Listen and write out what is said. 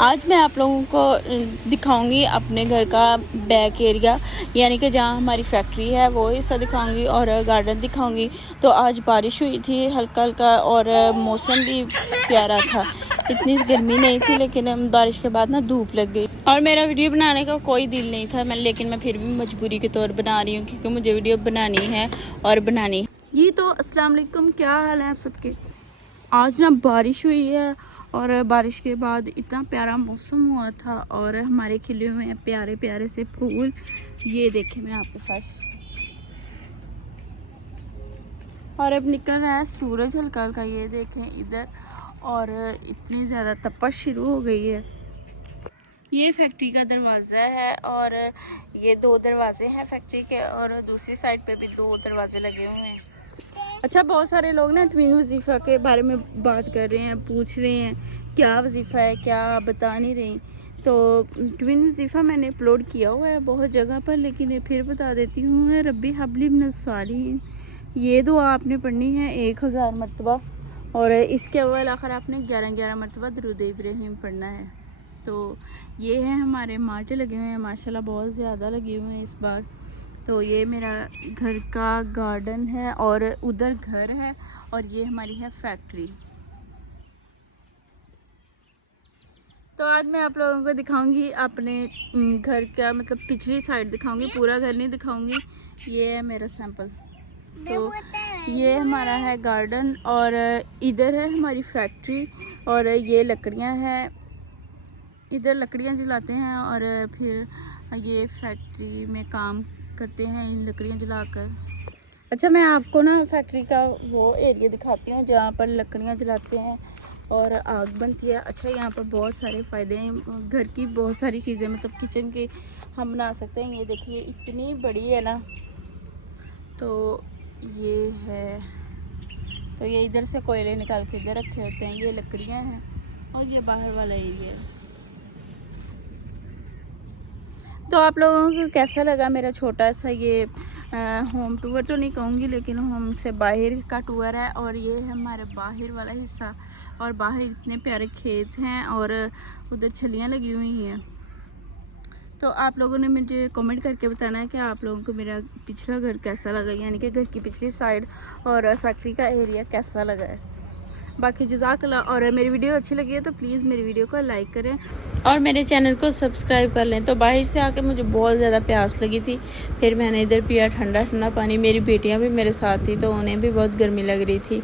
आज मैं आप लोगों को दिखाऊंगी अपने घर का बैक एरिया, यानी कि जहाँ हमारी फैक्ट्री है वो हिस्सा दिखाऊंगी और गार्डन दिखाऊंगी। तो आज बारिश हुई थी हल्का हल्का और मौसम भी प्यारा था, इतनी गर्मी नहीं थी, लेकिन बारिश के बाद ना धूप लग गई और मेरा वीडियो बनाने का कोई दिल नहीं था लेकिन मैं फिर भी मजबूरी के तौर बना रही हूँ क्योंकि मुझे वीडियो बनानी है और बनानी जी। तो अस्सलाम वालेकुम, क्या हाल है आप सबके। आज ना बारिश हुई है और बारिश के बाद इतना प्यारा मौसम हुआ था और हमारे खिले हुए हैं प्यारे प्यारे से फूल। ये देखें मैं आपके साथ, और अब निकल रहा है सूरज हल्का हल्का, ये देखें इधर, और इतनी ज़्यादा तपश शुरू हो गई है। ये फैक्ट्री का दरवाज़ा है और ये 2 दरवाजे हैं फैक्ट्री के, और दूसरी साइड पे भी 2 दरवाजे लगे हुए हैं। अच्छा, बहुत सारे लोग ना ट्विन वजीफ़ा के बारे में बात कर रहे हैं, पूछ रहे हैं क्या वजीफ़ा है, क्या बता नहीं रही। तो ट्विन वजीफ़ा मैंने अपलोड किया हुआ है बहुत जगह पर, लेकिन ये फिर बता देती हूँ। है रब्बी हबली मिनस सालिहीन, ये दुआ आपने पढ़नी है 1000 मरतबा, और इसके अव्वल आखिर आपने 11 मरतबा दरूद इब्राहीम पढ़ना है। तो ये है हमारे मार्च लगे हुए हैं, माशाल्लाह बहुत ज़्यादा लगे हुए हैं इस बार। तो ये मेरा घर का गार्डन है और उधर घर है और ये हमारी है फैक्ट्री। तो आज मैं आप लोगों को दिखाऊंगी अपने घर का, मतलब पिछली साइड दिखाऊंगी, पूरा घर नहीं दिखाऊंगी। ये है मेरा सैंपल। तो ये हमारा है गार्डन और इधर है हमारी फैक्ट्री, और ये लकड़ियां हैं, इधर लकड़ियां जलाते हैं और फिर ये फैक्ट्री में काम करते हैं इन लकड़ियां जलाकर। अच्छा, मैं आपको ना फैक्ट्री का वो एरिया दिखाती हूँ जहाँ पर लकड़ियाँ जलाते हैं और आग बनती है। अच्छा, यहाँ पर बहुत सारे फ़ायदे हैं, घर की बहुत सारी चीज़ें, मतलब किचन के हम बना सकते हैं। ये देखिए इतनी बड़ी है ना, तो ये है, तो ये इधर से कोयले निकाल के इधर रखे होते हैं, ये लकड़ियाँ हैं, और ये बाहर वाला एरिया है। तो आप लोगों को कैसा लगा मेरा छोटा सा ये होम टूर, तो नहीं कहूँगी लेकिन होम से बाहर का टूर है। और ये है हमारे बाहर वाला हिस्सा, और बाहर इतने प्यारे खेत हैं और उधर छलियाँ लगी हुई हैं। तो आप लोगों ने मुझे कमेंट करके बताना है कि आप लोगों को मेरा पिछला घर कैसा लगा, यानी कि घर की पिछली साइड और फैक्ट्री का एरिया कैसा लगा है। बाकी जज़ाकल्लाह, और मेरी वीडियो अच्छी लगी है तो प्लीज़ मेरी वीडियो को लाइक करें और मेरे चैनल को सब्सक्राइब कर लें। तो बाहर से आके मुझे बहुत ज़्यादा प्यास लगी थी, फिर मैंने इधर पिया ठंडा ठंडा पानी। मेरी बेटियां भी मेरे साथ थी तो उन्हें भी बहुत गर्मी लग रही थी।